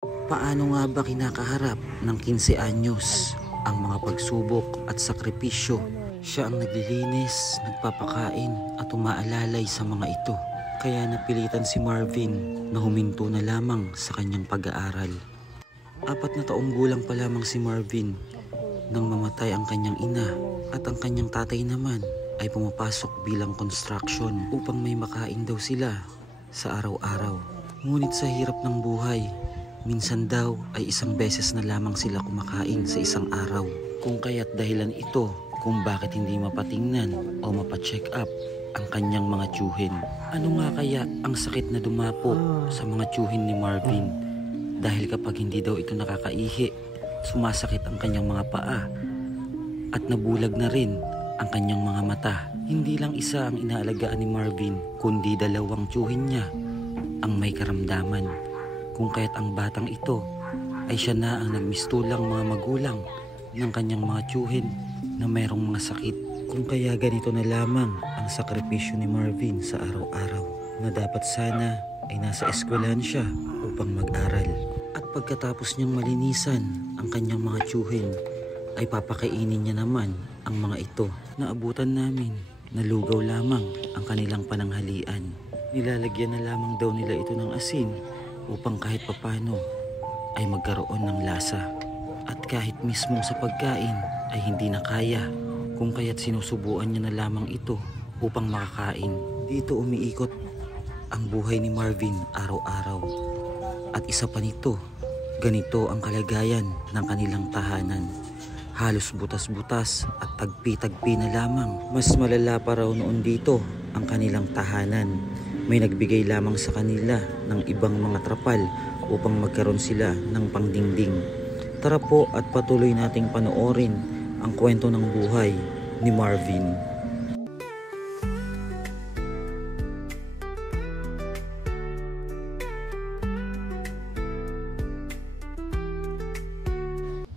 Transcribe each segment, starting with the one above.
Paano nga ba kinakaharap ng 15 anyos ang mga pagsubok at sakripisyo? Siya ang naglilinis, nagpapakain at umaalalay sa mga ito. Kaya napilitan si Marvin na huminto na lamang sa kanyang pag-aaral. 4 na taong gulang pa lamang si Marvin nang mamatay ang kanyang ina at ang kanyang tatay naman ay pumapasok bilang construction upang may makain daw sila sa araw-araw. Ngunit sa hirap ng buhay, minsan daw ay isang beses na lamang sila kumakain sa isang araw. Kung kaya't dahilan ito kung bakit hindi mapatingnan o mapacheck up ang kanyang mga tiyuhin. Ano nga kaya ang sakit na dumapo sa mga tiyuhin ni Marvin? Dahil kapag hindi daw ito nakakaihi, sumasakit ang kanyang mga paa at nabulag na rin ang kanyang mga mata. Hindi lang isa ang inaalagaan ni Marvin, kundi 2 tiyuhin niya ang may karamdaman. Kung kaya't ang batang ito ay siya na ang nagmistulang mga magulang ng kanyang mga tiyuhin na mayroong mga sakit. Kung kaya ganito na lamang ang sakripisyo ni Marvin sa araw-araw, na dapat sana ay nasa eskwelahan siya upang mag-aral. At pagkatapos niyang malinisan ang kanyang mga tiyuhin, ay papakainin niya naman ang mga ito. Naabutan namin na lugaw lamang ang kanilang pananghalian. Nilalagyan na lamang daw nila ito ng asin upang kahit papano ay magkaroon ng lasa. At kahit mismong sa pagkain ay hindi na kaya, kung kaya't sinusubuan niya na lamang ito upang makakain. Dito umiikot ang buhay ni Marvin araw-araw. At isa pa nito, ganito ang kalagayan ng kanilang tahanan. Halos butas-butas at tagpi-tagpi na lamang. Mas malala pa raw noon dito ang kanilang tahanan. May nagbigay lamang sa kanila ng ibang mga trapal upang magkaroon sila ng pangdingding. Tara po at patuloy nating panoorin ang kwento ng buhay ni Marvin.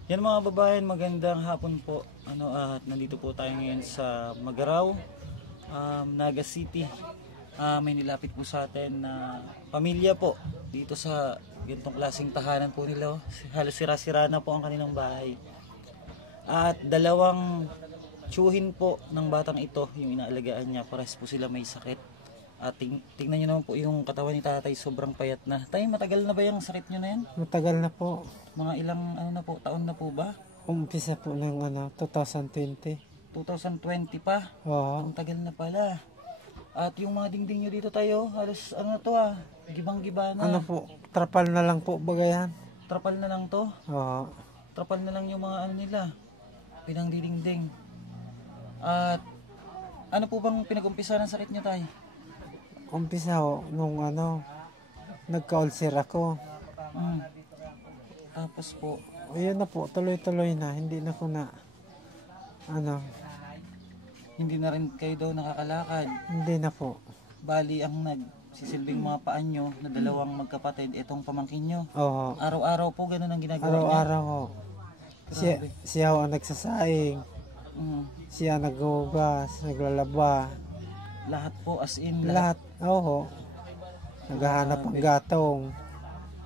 Yan mga babayan, magandang hapon po. At nandito po tayo ngayon sa Magaraw, Naga City. May nilapit po sa atin na pamilya po dito sa ganitong klaseng tahanan po nila. Halos sira-sira na po ang kanilang bahay. At 2 tiyuhin po ng batang ito, yung inaalagaan niya, parehas po sila may sakit. At tingnan nyo naman po yung katawan ni tatay, sobrang payat na. Tay, matagal na ba yung sakit nyo na yan? Matagal na po. Mga ilang taon na po ba? Umpisa po ng 2020. 2020 pa? Oo. Ang tagal na pala. At yung mga dingding nyo dito tayo, halos gibang-giba na. Ano po, trapal na lang po bagayan. Trapal na lang to? Oo. Trapal na lang yung mga nila, pinangdidingding. At ano po bang pinag-umpisa ng sakit nyo tayo? Umpisa ho, nung nagka-ulcer ako. Tapos po, Ayun na po, tuloy-tuloy na. Hindi na ko na, hindi na rin kayo daw nakakalakad. hindi na po. Bali ang nagsisilbing mga paan nyo na 2 magkapatid, itong pamangkin nyo. Oo. Araw-araw po ganun ang ginagawa niya. Araw-araw ho. Siya ho ang nagsasaing. Siya naghugas, naglalaba. Lahat po, as in Lahat. Oo. Naghahanap ng gatong.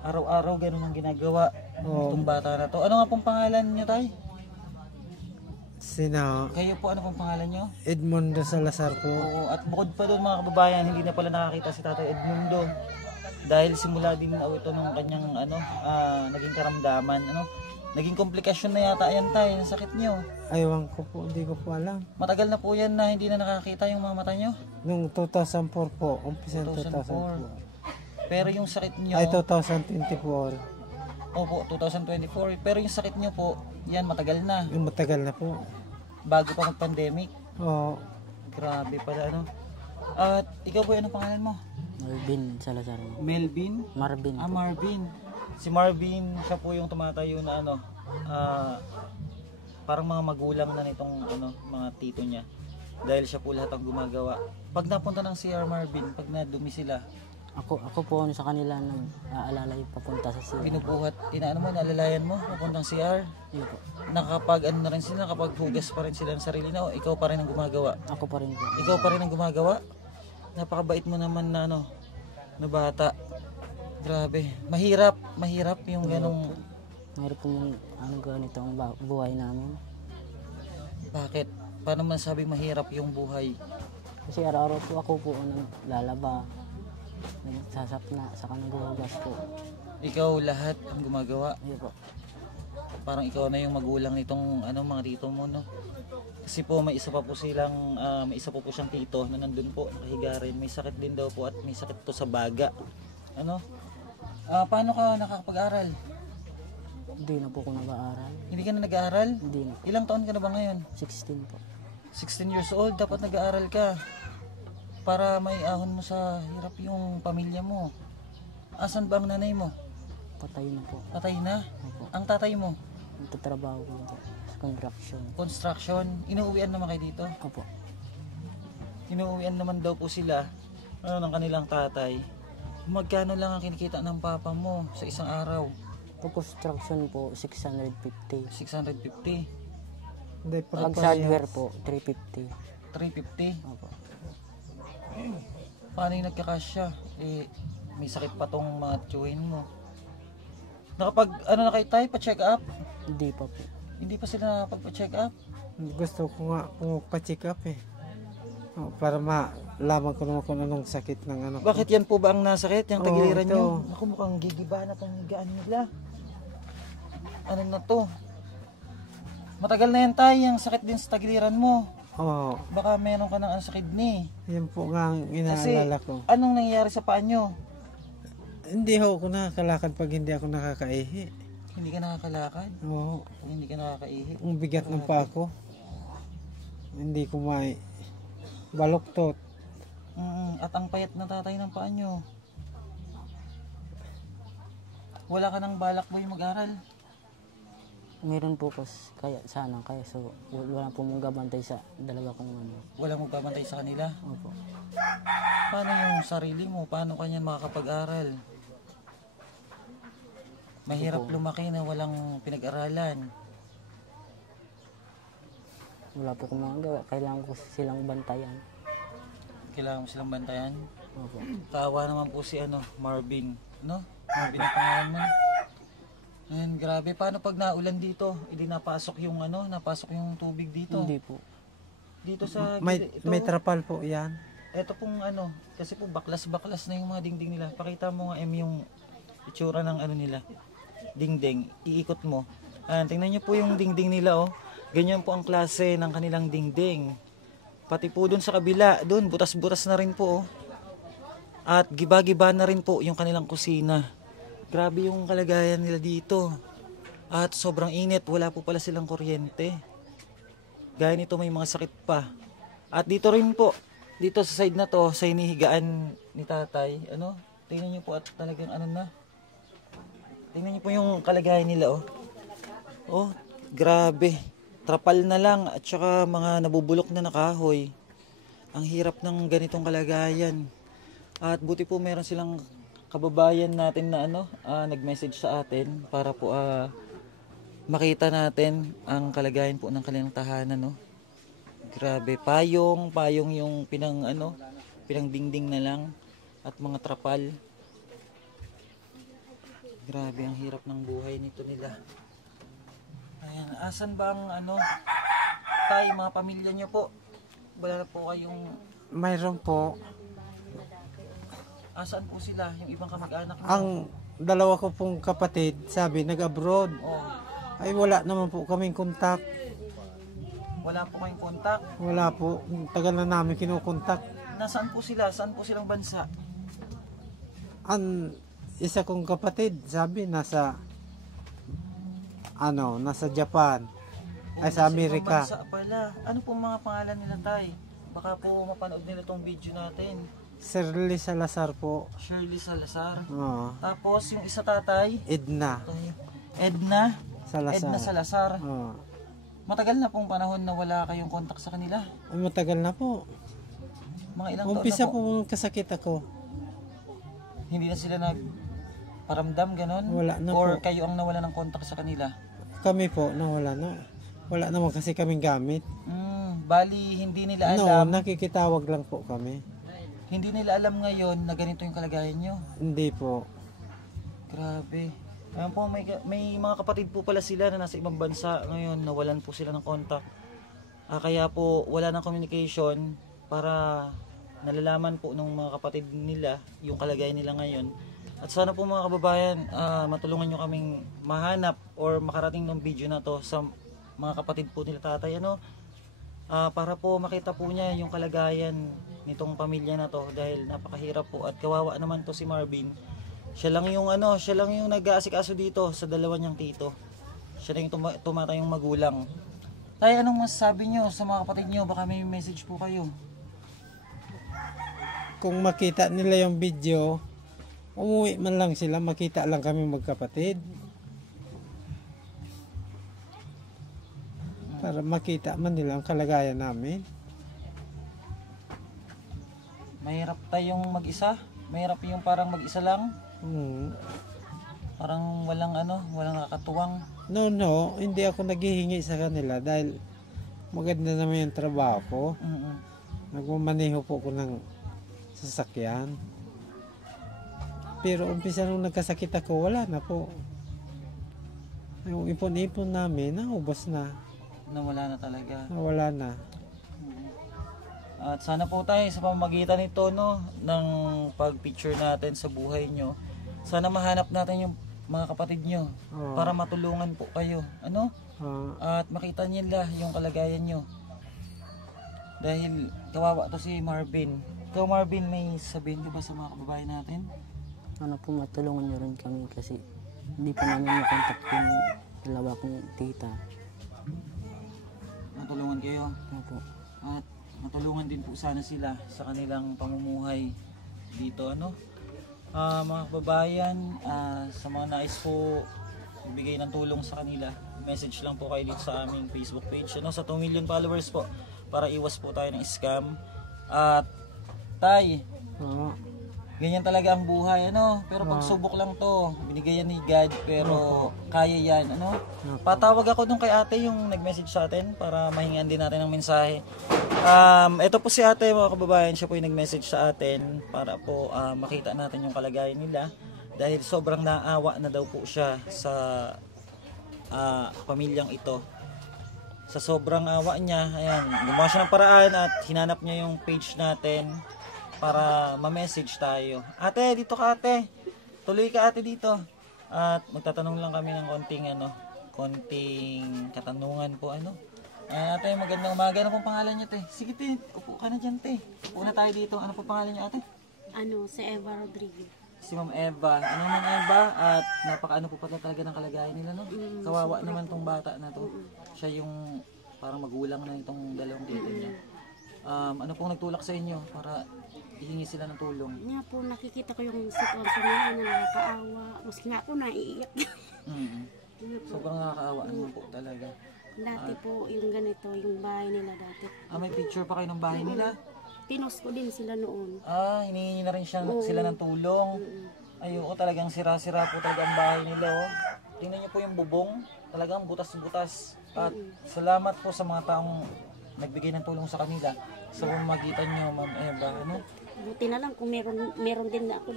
Araw-araw ganun ang ginagawa itong bata na to. Ano nga pong pangalan nyo tay? Kayo po, ano pong pangalan nyo? Edmundo Salazar po. Oo, at bukod pa doon mga kababayan, hindi na pala nakakita si Tatay Edmundo. Dahil simula din ito nung kanyang naging karamdaman, naging komplikasyon na yata yan tayo, ng sakit nyo. Aywan ko po, hindi ko po alam. Matagal na po yan na hindi na nakakita yung mga mata nyo? Nung 2004 po, umpisa 2004. 2004. Pero yung sakit nyo... Ay, 2024. Opo, 2024. Pero yung sakit nyo po, yan matagal na. Yung matagal na po. Bago pa mag-pandemic. Oo. Grabe pala, At ikaw po, anong pangalan mo? Marvin Salazar. Melvin? Marvin. Marvin. Si Marvin, siya po yung tumatayo na parang mga magulang na nitong mga tito niya. Dahil siya po lahat ang gumagawa. Pag napunta ng CR Marvin, pag nadumi sila, Ako po sa kanila nag-aalalay papunta sa CR. binubuhat, naalalayan mo, papuntang CR. Yun po. Nakapag na rin sila, nakapag hugas pa rin sila ng sarili na, o ikaw pa rin ang gumagawa? Ako pa rin po. Ikaw pa rin ang gumagawa? Napakabait mo naman na na bata. Grabe. Mahirap yung ganong... Mahirap po yung ganito ang buhay namin. Bakit? Paano man sabi mahirap yung buhay? Kasi araw-araw po ako po naglalaba, nagsasapna, saka naghuhugas po. Ikaw lahat ang gumagawa. Ayun po. Parang ikaw na yung magulang nitong mga tito mo, no? Kasi po may isa pa po siyang tito na nandun po, nakahiga rin. May sakit din daw po at may sakit po sa baga. Ano? Paano ka nakakapag-aral? Hindi na po ako nag-aaral. Hindi ka na nag-aaral? Hindi na. Ilang taon ka na ba ngayon? 16 po. 16 years old, dapat nag-aaral ka. Para may ahon mo sa hirap yung pamilya mo. Asan ba ang nanay mo? Patay na po. Patay na? Opo. Ang tatay mo? Nagtatrabaho po po sa construction. Construction? Inuuwian naman kayo dito? Opo. Inuuwian naman daw po sila ng kanilang tatay. Magkano lang ang kinikita ng papa mo sa isang araw? Pag construction po, 650. 650? Hindi, Pag hardware po, 350. 350? Opo. Paano yung nagkakasya? May sakit pa tong mga tiyuhin mo. Nakapag, na kayo tayo, pa-check up? Hindi pa po. Hindi pa sila nakapag-check up? Gusto ko nga pa-check up eh. Para malaman ko naman kung anong sakit ng ano. Bakit yan po ba ang nasakit? Yung tagiliran ito. nyo? Ako mukhang gigiba na itong higaan nila. Ano na to? Matagal na yan tayo, yung sakit din sa tagiliran mo. Oo. Baka meron ka ng sa kidney. Yan po nga ang Kasi inaalala ko. anong nangyayari sa paa nyo? Hindi ho ako nakakalakad pag hindi ako nakakaihi. Hindi ka nakakalakad? Oo. Hindi ka nakakaihi? Ang bigat ng paa ko. Hindi ko may baluktot. At ang payat na tatay ng paa nyo. Wala ka nang balak mo yung mag-aral? Meron po kaya so wala po mong gabantay sa dalaga kong Walang magbabantay sa kanila? Opo. Paano yung sarili mo? Paano kanyan makakapag-aral? Mahirap lumaki na walang pinag-aralan. Wala po akong magagawa. Kailangan ko silang bantayan. Kailangan mo silang bantayan? Opo. Kawa naman po si Marvin. No? Marvin ang pangalan mo. Ayan, grabe. Paano pag naulan dito? Hindi napasok yung napasok yung tubig dito? Hindi po. Dito sa May trapal po yan. Ito pong kasi po baklas-baklas na yung mga dingding nila. Pakita mo nga yung itsura ng nila. Dingding. Iikot mo. Tingnan niyo po yung dingding nila, oh. Ganyan po ang klase ng kanilang dingding. Pati po dun sa kabila, dun butas-butas na rin po, oh. At giba-giba na rin po yung kanilang kusina. Grabe yung kalagayan nila dito. At sobrang init, wala po pala silang kuryente. Gaya nito may mga sakit pa. At dito rin po, dito sa side na to, sa inihigaan ni tatay, tingnan niyo po at talagang na. Tingnan niyo po yung kalagayan nila, oh. Oh, grabe. Trapal na lang at saka mga nabubulok na kahoy. Ang hirap ng ganitong kalagayan. At buti po meron silang kababayan natin na nag-message sa atin para po makita natin ang kalagayan po ng kanilang tahanan, no. Grabe, payong yung pinangdingding na lang at mga trapal. Grabe ang hirap ng buhay nito nila. Ayan, asan ba ang mga pamilya niyo po? Wala na po kayong... Mayroon po. Asan po sila? Yung ibang kamag-anak mo? Ang dalawa ko pong kapatid, sabi, nag-abroad. Oh. Ay wala naman po kaming kontak. Wala po kayong kontak? Wala po. Tagal na namin kinukontak. Nasaan po sila? Saan po silang bansa? Ang isa kong kapatid, sabi, nasa Japan. Ay sa Amerika. Bansa pala. Ano po mga pangalan nila, tay? Baka po mapanood nila tong video natin. Shirley Salazar po. Shirley Salazar. Oo. Tapos yung isa tatay? Edna Edna Salazar. Edna Salazar. Oo. Matagal na pong panahon na wala kayong kontak sa kanila. Ay, matagal na po. Mga ilang taon Umpisa na po? po kasakit ako. Hindi na sila nagparamdam ganon? Wala na Or po. kayo ang nawala ng kontak sa kanila? Kami po, nawala na. Wala naman kasi kaming gamit. Bali, hindi nila No, alam. nakikitawag lang po kami. Hindi nila alam ngayon na ganito yung kalagayan nyo. Hindi po. Grabe. Ayan po, may mga kapatid po pala sila na nasa ibang bansa ngayon, nawalan po sila ng contact. Kaya po wala ng communication para nalalaman po ng mga kapatid nila yung kalagayan nila ngayon. At sana po mga kababayan, matulungan nyo kaming mahanap or makarating ng video na to sa mga kapatid po nila tatay, ano, para po makita po niya yung kalagayan nitong pamilya na to, dahil napakahirap po at kawawa naman to si Marvin. Siya lang yung nag-aasikaso dito sa dalawa niyang tito. Siya lang yung tumatayong magulang. Tay, anong masasabi nyo sa mga kapatid nyo? Baka may message po kayo. Kung makita nila yung video, umuwi man lang sila, makita lang kami magkapatid. Para makita man nila ang kalagayan namin. Mahirap tayong mag-isa. Mahirap yung parang mag-isa lang. Parang walang kakatuwang. No, hindi ako naghihingi sa kanila dahil maganda naman yung trabaho ko. Nagmamaneho po ko ng sasakyan. Pero umpisa nung nagkasakit ako, wala na po. Yung ipon-ipon namin, naubos na. Nawala na talaga. Nawala na. At sana po tayo sa pamamagitan nito, no, ng pag-picture natin sa buhay nyo, sana mahanap natin yung mga kapatid nyo para matulungan po kayo, ano? At makita nila yung kalagayan nyo. Dahil kawawa to si Marvin. Ikaw, Marvin, may sabihin ka ba sa mga kababayan natin? Ano po, matulungan nyo rin kami kasi hindi po namin makontak yung dalawa kong tita. Matulungan kayo. Opo. At matulungan din po sana sila sa kanilang pamumuhay dito, ano? Mga kababayan, sa mga nais po ibigay ng tulong sa kanila, message lang po kayo dito sa aming Facebook page, ano, sa 2 million followers po, para iwas po tayo ng scam. At tay, ganyan talaga ang buhay, ano, pero pagsubok lang to, binigay yan ni God, pero kaya yan, ano. Patawag ako dun kay ate yung nag-message sa atin para mahingan din natin ng mensahe. Ito po si ate, mga kababayan, siya po yung nag-message sa atin para po makita natin yung kalagayan nila, dahil sobrang naawa na daw po siya sa pamilyang ito. Sa sobrang awa niya, ayan, gumawa siya ng paraan at hinanap niya yung page natin para ma-message tayo. Ate, dito ka ate. Tuloy ka ate dito. At magtatanong lang kami ng konting katanungan po, ano. Ate, magandang umaga. Ano pong pangalan niyo, te? Sige, te. Upo ka na dyan, te. Upo na tayo dito. Ano pong pangalan niyo, ate? Si Eva Rodriguez. Si Ma'am Eva. Ano Ma'am Eva? At napakaano po pala talaga ng kalagayan nila, no? Kawawa naman tong bata na to. Siya yung parang magulang na itong dalawang tito niya. Ano pong nagtulak sa inyo para hihingi sila ng tulong? Niya po, nakikita ko yung sitwasyon niya na nakakaawa. Maski nga ako naiiyak. Sobrang nakakaawa naman po talaga. Dati po yung ganito, yung bahay nila dati. May picture pa kayo ng bahay nila? Pinost ko din sila noon. Hinihingi na rin sila ng tulong. Ay, oo, talagang sira-sira po talaga ang bahay nila, oh. Tingnan niyo po yung bubong, talagang butas-butas. At salamat po sa mga taong nagbigay ng tulong sa kanila sa pamamagitan niyo, Ma'am Eva, ano? Buti na lang kung meron din na ako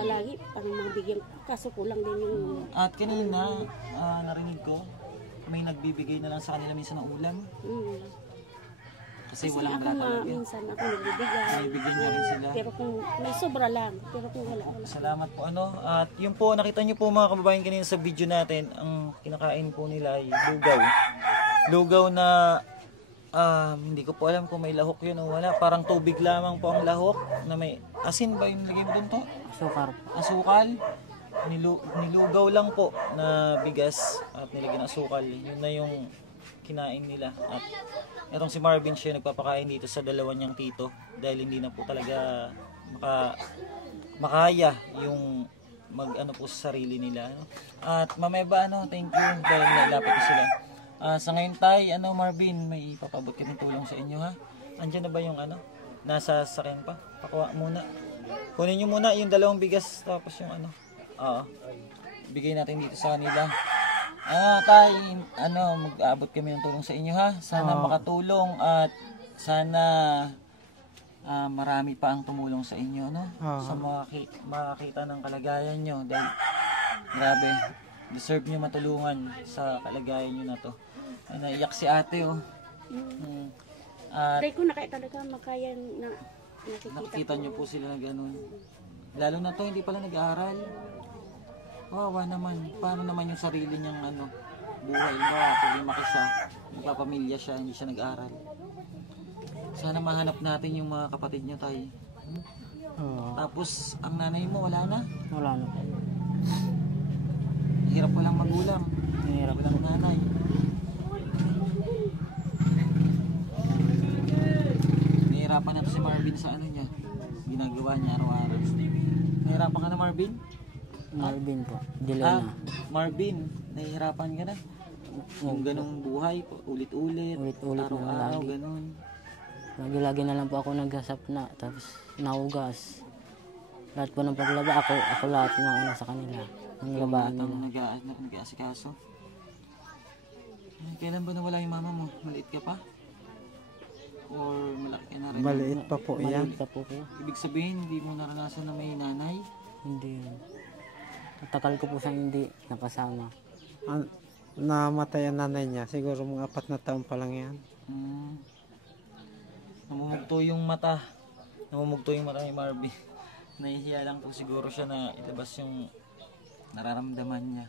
palagi para mabigyan ko. Kaso kulang din yung... At kanina, narinig ko, may nagbibigay na lang sa kanila minsan ng ulam. Kasi walang ako talaga. minsan ako nagbibigay. May bigyan niyo rin sila. Pero kung may sobra lang, pero kung wala. Salamat po, ano. At yun po, nakita niyo po mga kababayan kanina sa video natin, ang kinakain po nila ay lugaw. Lugaw na hindi ko po alam kung may lahok yun o wala. Parang tubig lamang po ang lahok na may asin ba yung nilagay mo dun to? Sukar. Asukal. Nilugaw lang po na bigas at nilagyan ng asukal. Yun na yung kinain nila. At itong si Marvin, siya nagpapakain dito sa dalawa niyang tito dahil hindi na po talaga makaya yung mag-ano po sa sarili nila. At mameba, thank you dahil nailapit ko sila. Sa ngayon tayo, Marvin, may ipapabot ka ng tulong sa inyo, ha? Andiyan na ba yung nasa sakyan pa? Pakuha muna. Kunin nyo muna yung 2 bigas tapos yung bigay natin dito sa kanila. Mag-aabot kami ng tulong sa inyo, ha? Sana makatulong at sana marami pa ang tumulong sa inyo, no? Oo. Sa makakita ng kalagayan nyo. Dahil, grabe, deserve nyo matulungan sa kalagayan nyo na to. Ay, naiyak si ate, oh. At Dahil ko na kaya talaga makaya na nakikita nyo po sila na ganun. Lalo na to, hindi pala nag-aaral. Wawa naman. Paano naman yung sarili niyang buhay ba? Pag lumaki siya, magpapamilya siya, hindi siya nag-aaral. Sana mahanap natin yung mga kapatid niyo, tay. Oo. Tapos, ang nanay mo, wala na. Wala na po. Hirap walang magulang. Mahirap Walang nanay. Nahihirapan na to si Marvin sa niya. Ginagawa niya araw-araw. Nahihirapan ka na, Marvin? Marvin po. Dilena. Marvin, nahihirapan ka na. Yung ganong buhay, ulit-ulit, Ulit-ulit na araw-araw, lagi. ganon. Lagi-lagi na lang po ako naggasap na. Tapos nahugas. Lahat po ng paglaba, ako lahat mga sa kanila. Ang labaan nila. Nag-aasikaso. Kailan ba nawala yung mama mo? Maliit ka pa? Or malaki ka na rin? Maliit pa po yan. Maliit pa po ko. Ibig sabihin, hindi mo naranasan na may nanay? Hindi yun. Tatakal ko po siyang hindi nakasama. Namatay ang nanay niya. Siguro mga 4 na taon pa lang yan. Namumugto yung mata. Namumugto yung mata ni Marvin. Nahihiya lang po siguro siya na ilabas yung nararamdaman niya.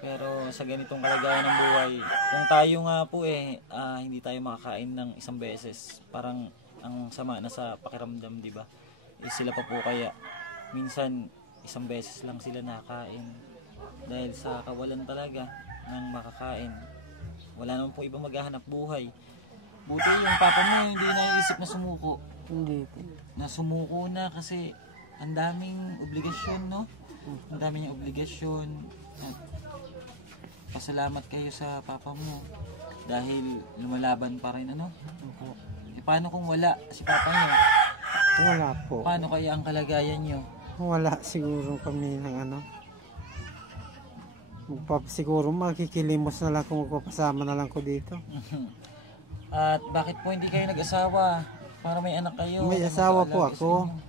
Pero sa ganitong kalagayan ng buhay, kung tayo nga po hindi tayo makakain ng isang beses, parang ang sama na sa pakiramdam, di ba? Sila pa po kaya minsan isang beses lang sila nakakain dahil sa kawalan talaga ng makakain. Wala naman po ibang maghahanap buhay. Buti yung papa mo hindi naiisip na sumuko. Hindi po. Na sumuko na kasi ang daming obligasyon, no? Ang daming obligasyon. At pasalamat kayo sa papa mo dahil lumalaban pa rin, ano? Paano kung wala si papa niyo? Wala po. Paano kaya ang kalagayan niyo? Wala siguro kami ng siguro makikilimos na lang kung magpapasama na lang ko dito. At bakit po hindi kayo nag-asawa? Para may anak kayo. May asawa po mag-aalaga sa ako. inyo.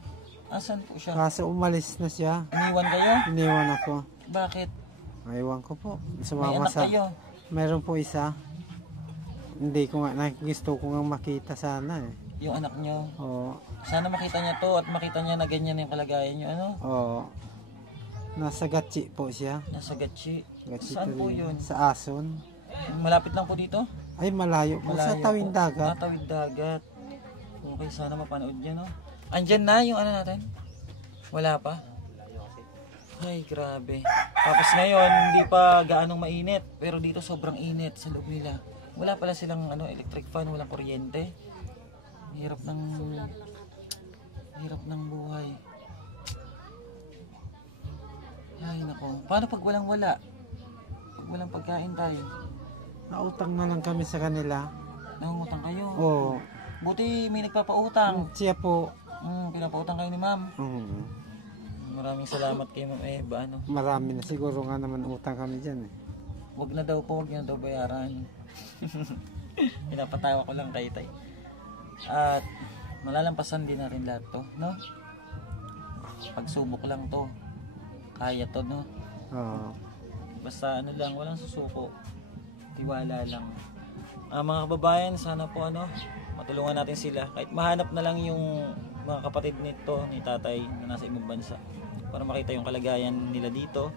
Asan po siya? Kaso umalis na siya. Iniwan kayo? Iniwan ako. Bakit? Ewan ko po. May Sumama anak sa... kayo. Meron po isa. Hindi ko nga, gusto ko nga makita sana eh. Yung anak niyo. Oo. Sana makita niya to at makita niya na ganyan yung kalagayan niyo. Ano? Oo. Nasa Gatchi po siya. Nasa Gatchi. Gatchi Saan po yun? Sa Ason. Malapit lang po dito? Ay, malayo po. Sa Tawid Dagat. Tawid Dagat. Okay, sana mapanood niya, no? Andyan na yung natin? Wala pa? Ay, grabe. Tapos ngayon, hindi pa gaanong mainit. Pero dito sobrang init sa loob nila. Wala pala silang electric fan, walang kuryente. Hirap ng buhay. Ay, nako. Paano pag walang wala? Pag walang pagkain tayo? Nautang na lang kami sa kanila. Nangungutang kayo? Oo. Buti may nagpapautang. Siya po. Pinapautang kayo ni ma'am. Maraming salamat kay Ma'am Eva. Marami na siguro nga naman utang kami dyan eh. Wag na daw po, wag na daw bayaran. Pinapatawa ko lang kay Tay. At malalampasan din natin lahat to, no? Pagsubok lang to. Kaya to, no? Oo. Basta lang, walang susuko. Tiwala lang. Mga kababayan, sana po matulungan natin sila. Kahit mahanap na lang yung mga kapatid nito, ni tatay na nasa ibang bansa. Para makita yung kalagayan nila dito.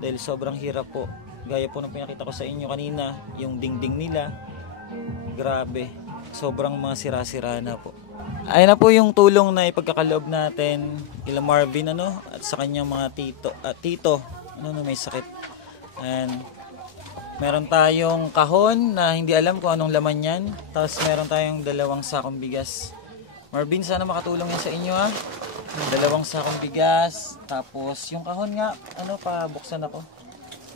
Dahil sobrang hirap po. Gaya po ng pinakita ko sa inyo kanina, yung dingding nila. Grabe. Sobrang mga sira-sira na po. Ayun na po yung tulong na ipagkakaloob natin kila Marvin at sa kanyang mga tito na may sakit. And meron tayong kahon na hindi alam kung anong laman yan. Tapos meron tayong 2 sakong bigas. Marvin, sana makatulong yan sa inyo, ha. 2 sakong bigas. Tapos yung kahon nga, pabuksan ako.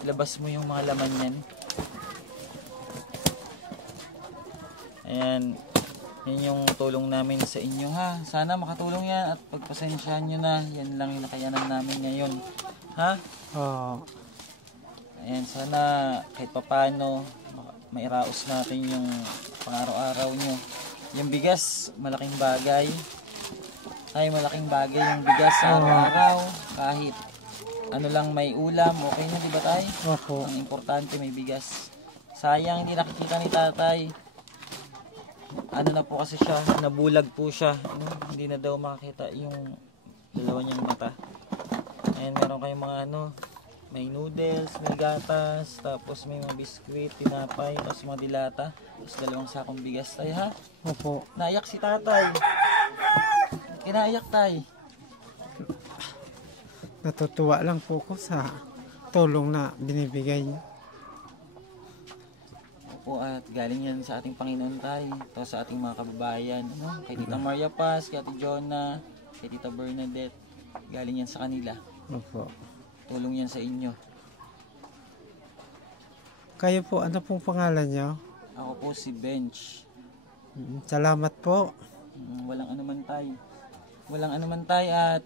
Labas mo yung mga laman yan. Ayan. Yan yung tulong namin sa inyo, ha. Sana makatulong yan at pagpasensyahan nyo na. Yan lang yung nakayanan namin ngayon. Ha? Oo. Ayan, sana kahit papano mairaos natin yung pang-araw-araw nyo. Yung bigas, malaking bagay. Ay, malaking bagay yung bigas sa araw-araw. Kahit ano lang may ulam, okay na, di ba tay? Opo. Ang importante may bigas. Sayang, hindi nakikita ni tatay. Ano na po kasi siya, nabulag po siya. Ano, hindi na daw makakita yung dalawa niyang mata. Ayan, meron kayong mga ano, may noodles, may gatas, tapos may mga biskwit, tinapay, tapos mga dilata, tapos 2 sakong bigas tay ha. Opo. Naiyak si tatay. Kinaiyak tay. Natutuwa lang po ko sa tulong na binibigay niyo. Opo, at galing yan sa ating Panginoon tay. Ito sa ating mga kababayan. Ano? Kay Tita Maria Paz, kay Ate Jonah, kay Tita Bernadette. Galing yan sa kanila. Opo. Tulong yan sa inyo. Kayo po, ano pong pangalan niyo? Ako po si Bench. Salamat po. Walang anuman tay. Walang anuman tay at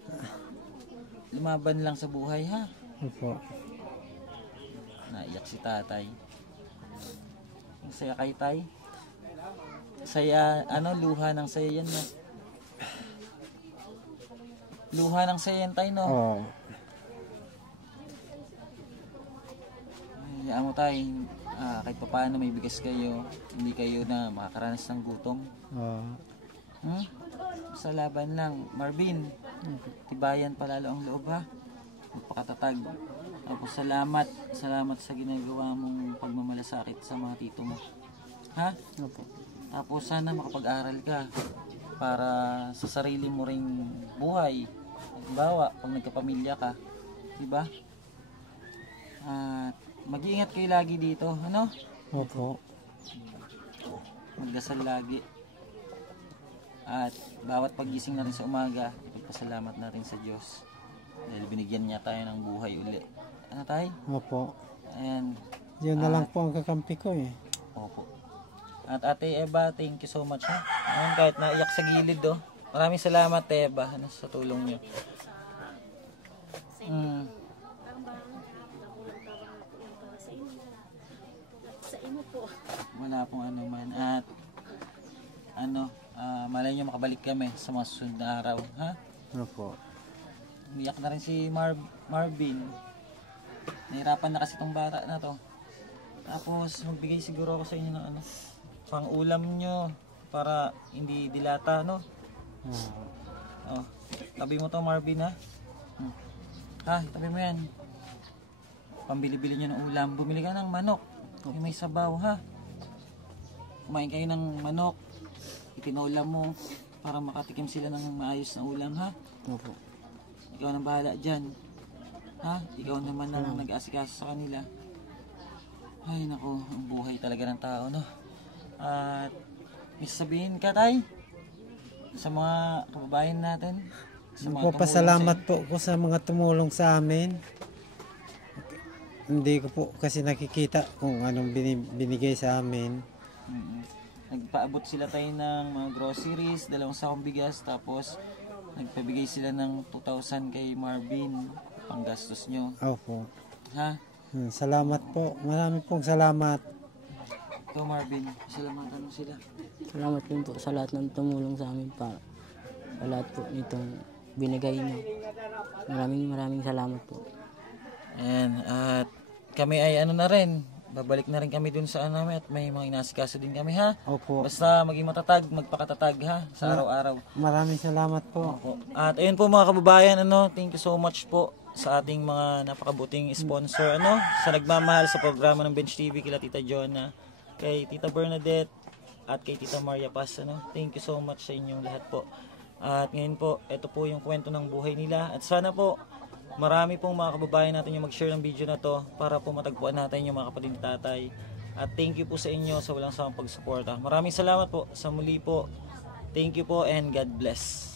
lumaban lang sa buhay ha. Opo. Naiyak si tatay. Saya kay tay. Saya, ano, luha ng saya yan no. Luha ng saya yan tay no. Oo. Hayaan mo tay, kahit pa paano may bigas kayo, hindi kayo na makakaranas ng gutom. Oo. Sa laban lang. Marvin, tibayan palalo ang loob ha. Magpakatatag. Tapos salamat sa ginagawa mong pagmamalasakit sa mga tito mo. Ha? Opo. Tapos sana makapag-aral ka para sa sarili mo ring buhay. Halimbawa, pag nagkapamilya ka, diba? At mag-iingat kayo lagi dito, ano? Opo. Magdasal lagi. At bawat pagising natin sa umaga, ipagpasalamat natin sa Diyos. Dahil binigyan niya tayo ng buhay uli. Ano tayo? Opo. Ayan. Yun na lang po ang kakampi ko eh. Opo. At Ate Eva, thank you so much ha. Ayan, kahit naiyak sa gilid oh. Maraming salamat Eva sa tulong niyo. Sa inyo po. Wala pong ano man. At malay nyo makabalik kami sa mga susunod na araw. Ha? Opo. Umiyak na rin si Marvin. Nahirapan na kasi tong bata na to. Tapos magbigay siguro ako sa inyo ng pang ulam nyo para hindi dilata no. Oh, tabi mo to Marvin ha. Ha, tabi mo yan. Pambili-bili nyo ng ulam. Bumili ka ng manok. Yung may sabaw ha. Kumain kayo ng manok. Itinola mo para makatikim sila ng maayos na ulam ha. Opo. Ikaw nang bahala dyan. Ha? Ikaw naman ang nag-aasikaso sa kanila. Ay nako, ang buhay talaga ng tao no. At may sabihin ka tay sa mga kababayan natin. Sa mga Pasalamat po ko sa mga tumulong sa amin. Hindi ko po kasi nakikita kung anong binigay sa amin. Nagpaabot sila tayo ng mga groceries, 2 sakong bigas, tapos nagpabigay sila ng 2,000 kay Marvin, panggastos nyo. Opo. Ha? Salamat po. Marami pong salamat. Ito Marvin, salamatan mo sila. Salamat din po sa lahat ng tumulong sa amin para sa lahat po nitong binigay niyo. Maraming salamat po. Ayan, at kami ay na rin, babalik na rin kami dun sa namin at may mga inasikaso din kami ha. Opo. Basta maging matatag, magpakatatag ha, sa araw-araw. Maraming salamat po. Opo. At ayun po mga kababayan, thank you so much po sa ating mga napakabuting sponsor, sa nagmamahal sa programa ng Bench TV, kila Tita Jonah, kay Tita Bernadette, at kay Tita Maria Paz, Thank you so much sa inyong lahat po. At ngayon po, ito po yung kwento ng buhay nila. At sana po, marami pong mga kababayan natin yung mag-share ng video na to para po matagpuan natin yung mga kapatid ni tatay. At thank you po sa inyo sa walang sawang pagsuporta. Maraming salamat po sa muli po. Thank you po and God bless.